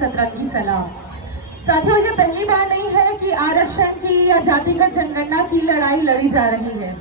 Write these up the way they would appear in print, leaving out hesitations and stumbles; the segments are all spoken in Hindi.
सतरंगी सलाम। साथियों, ये पहली बार नहीं है कि आरक्षण की या जातिगत जनगणना की लड़ाई लड़ी जा रही है।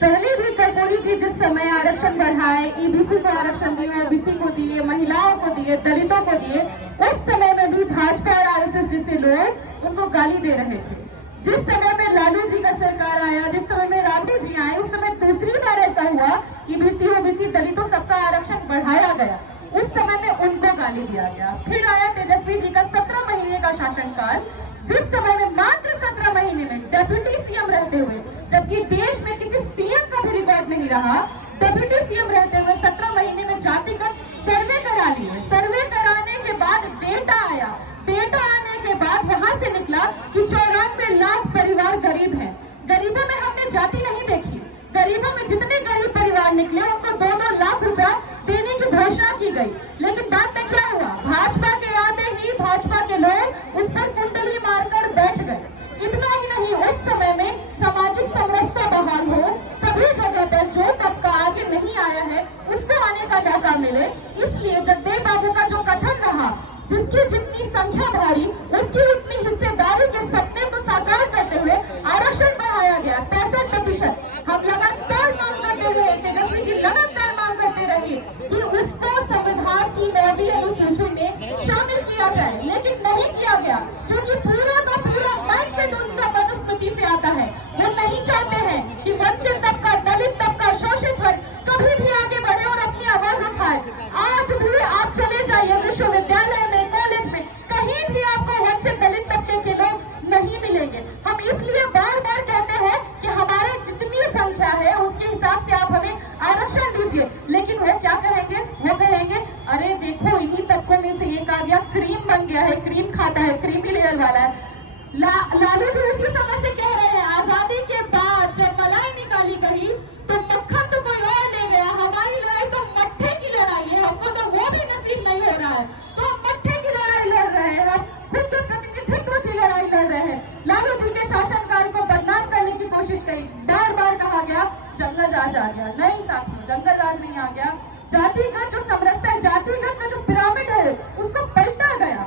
पहले भी कर्पूरी जी जिस समय आरक्षण बढ़ाए, ईबीसी को आरक्षण दिए, ओबीसी को दिए, महिलाओं को दिए, दलितों को दिए, उस समय में भी भाजपा और आरएसएस जैसे लोग उनको गाली दे रहे थे। जिस समय में लालू जी का सरकार आया, जिस समय में राबड़ी जी आए, उस समय दूसरी बार ऐसा हुआ, ईबीसी ओबीसी दलितों सबका आरक्षण बढ़ाया गया, उस समय में उनको गाली दिया गया। फिर आया तेजस्वी जी का 17 महीने का शासनकाल, जिस समय में मात्र 17 महीने में डेप्यूटी सीएम रहते हुए, जबकि देश में किसी सीएम का भी रिकॉर्ड नहीं रहा, डेप्यूटी सीएम रहते हुए 17 महीने में जातिगत सर्वे करा लिए। सर्वे कराने के बाद डेटा आया, डेटा आने के बाद वहां से निकला कि 94 लाख परिवार गरीब हैं। गरीबों में हमने जाति नहीं देखी, गरीबों में जितने गरीब परिवार निकले उनको 2-2 लाख रुपया देने की घोषणा की गई। लेकिन बाद में क्या हुआ? भाजपा के आते ही भाजपा के लोग उस पर कुंडली मारकर बैठ गए। इतना ही नहीं, उस समय में सामाजिक समरसता बहाल हो, सभी जगह पर जो तबका आगे नहीं आया है उसको आने का मौका मिले, इसलिए जगदेव बाबू का जो कथन रहा, जिसकी जितनी संख्या भारी उसकी उतनी हिस्सेदारी के सपने को साकार करते हुए आरक्षण बढ़ाया गया 65%। हम लगातार मांग करते रहे, तेजस्वी जी लगातार मांग करते रहे कि उसको संविधान की 9वीं अनुसूची में शामिल किया जाए, लेकिन नहीं किया गया, क्योंकि पूरा का पूरा माइंडसेट उनका मनुस्मृति से आता है। वो नहीं चाहते हैं कि वंचित तबका, दलित तबका, शोषित वर्ग कभी भी आगे बढ़े और अपनी आवाज उठाए। आज भी आप चले जाइए विश्वविद्यालय में, कॉलेज में, कहीं भी आपको वंचित दलित तबके के लोग नहीं मिलेंगे। हम इसलिए बार बार कहते हैं कि हमारे जितनी संख्या है उसके हिसाब से आप हमें आरक्षण दीजिए, लेकिन वो क्या कहेंगे? वो कहेंगे अरे देखो इन्हीं तबकों में से एक आ गया, क्रीम बन गया है, क्रीम खाता है, क्रीमी लेयर वाला है। लालू जी उसी समय से कह रहे हैं, आजादी के बाद जब मलाई निकाली गई तो मक्खन तो कोई और ले गया, हमारी लड़ाई तो मट्ठे की लड़ाई है, हमको तो वो भी नसीब नहीं हो रहा है, तो हम मट्ठे की लड़ाई लड़ रहे हैं, खुद के प्रतिनिधित्व की लड़ाई लड़ रहे हैं। लालू जी के शासनकाल को बदनाम करने की कोशिश की, बार बार कहा गया जंगल राज आ गया। नहीं साथियों, जंगल राज नहीं आ गया, जातिगत जो समरसता है, जातिगत का जो पिरामिड है उसको पलटा गया।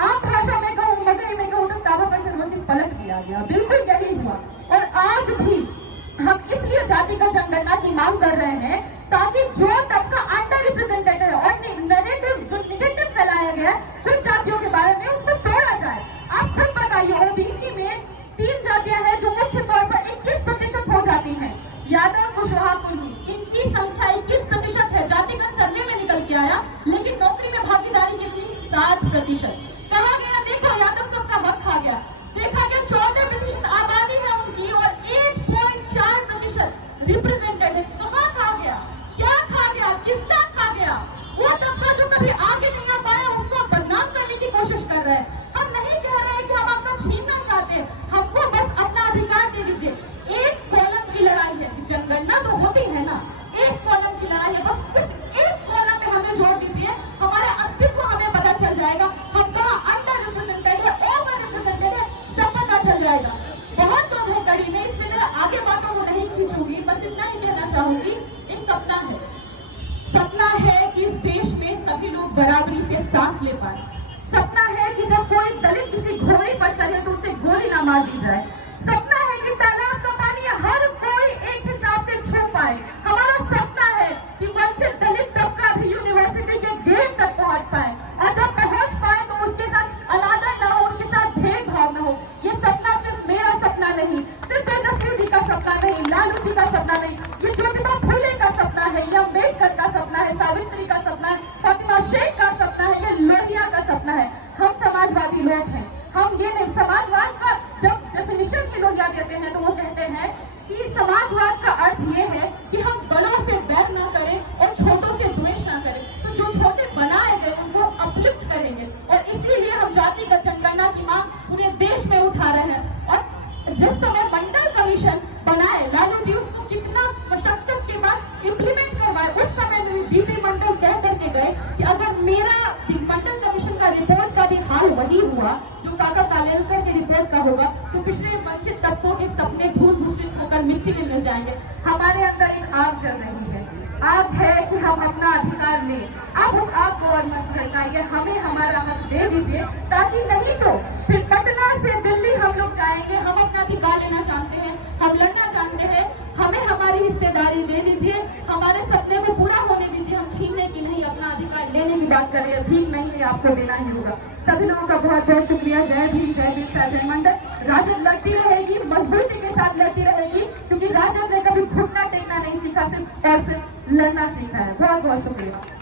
आम भाषा में कहूँ, मगही में कहूँ तो तावा पर से रोटी पलट दिया गया। बिल्कुल यही हुआ। और आज भी हम इसलिए जातिगत जनगणना की मांग कर रहे हैं ताकि जो तबका अंडर रिप्रेजेंटेड है और नैरेटिव जो निगेटिव फैलाया गया है कुछ जातियों के बारे में, उसको तोड़ा जाए। आप खुद बताइए, ओबीसी में 3 जातियां हैं जो मुख्य तौर पर 21% हो जाती हैं, यादव, कुशवाहा, कुर्मी, इनकी संख्या 21% है। जातिगत सर्वे में निकल के आया, लेकिन नौकरी में भागीदारी कितनी? 60%। कहा गया देखो यादव सबका हक खा गया, देखा गया 14% आबादी है उनकी और 1.4% रिप्रेजेंटेड है। कहाँ खा गया? क्या खा गया? किसका खा गया? वो तबका जो कभी आगे नहीं आ पाया उसको बदनाम करने की कोशिश कर रहे हैं। हम नहीं कह रहे हैं कि हम आपका छीनना चाहते हैं, हमको बस अपना अधिकार दे दीजिए। एक कॉलम की लड़ाई है, जनगणना तो होती है ना, एक कॉलम की लड़ाई है, बस उस एक कॉलम में हमें जोड़ दीजिए, हमारा अस्तित्व हमें पता चल जाएगा, हम कहाँ अंडर रिप्रेजेंटेड है, ओवर रिप्रेजेंटेड है, सब पता चल जाएगा। बहुत लोग हैं कड़ी में, इसलिए मैं आगे बातों को नहीं खींचूंगी, बस इतना ही कहना चाहूंगी, एक सपना है, सपना है कि इस देश में सभी लोग बराबरी से सांस ले पाए। सपना है कि जब कोई दलित किसी घोड़े पर चढ़े तो उसे गोली ना मार दी जाए। सपना है कि तालाब का पानी हर कोई एक हिसाब से छू पाए। हमारा सपना है कि वंचित दलित तबका भी यूनिवर्सिटी के गेट तक पहुंच पाए, और जब पहुंच पाए तो उसके साथ अनादर ना हो, उसके साथ भेदभाव ना हो। ये सपना सिर्फ मेरा सपना नहीं, सिर्फ तेजस्वी जी का सपना नहीं, लालू जी का सपना नहीं, ये ज्योतिबा फूले का सपना है, ये अम्बेडकर का सपना है, सावित्री का सपना है, फातिमा शेख का सपना है, ये लोहिया का सपना है। हम समाजवादी लोग हैं, हम ये नहीं, समाजवाद का जब डेफिनेशन के लोग याद देते हैं तो वो कहते हैं कि समाजवाद का अर्थ ये है कि हम बड़ों से बैर ना करें और छोटों से द्वेष ना करें, तो जो छोटे बनाए गए उनको अपलिफ्ट करेंगे। और इसीलिए हम जातिगत जनगणना की मांग पूरे देश में उठा रहे हैं। और जिस समय मंडल कमीशन बनाए लालू जी, उसको कितना मशक्कत के बाद इम्प्लीमेंट करवाए, उस समय में बीपी मंडल कह करके गए कि अगर मेरा मंडल कमीशन का रिपोर्ट का भी हाल वही हुआ जो काका कालेलकर की रिपोर्ट का होगा, तो पिछले वंचित तबकों के सपने धूल मिश्रित होकर मिट्टी में मिल जाएंगे। हमारे अंदर एक आग जल रही है, आग है कि हम अपना अधिकार लें। आप उस आग को और मत भड़काइए, हमें हमारा हक दे दीजिए, ताकि नहीं तो फिर पटना से दिल्ली हम लोग जाएंगे। हम अपना अधिकार लेना चाहते हैं, हम लड़ना चाहते हैं, हमें हमारी हिस्सेदारी दे दीजिए, हमारे सपने को पूरा होने दीजिए। हम छीनने की नहीं, अपना अधिकार लेने की बात कर रहे हैं। भीख नहीं है, आपको देना ही होगा। सभी लोगों का बहुत बहुत शुक्रिया। जय भीम, जय बिरसा, जय मंडल। राजद लड़ती रहेगी, मजबूती के साथ लड़ती रहेगी, क्योंकि राजद ने कभी घुटना टेकना नहीं सीखा, सिर्फ और सिर्फ लड़ना सीखा है। बहुत बहुत शुक्रिया।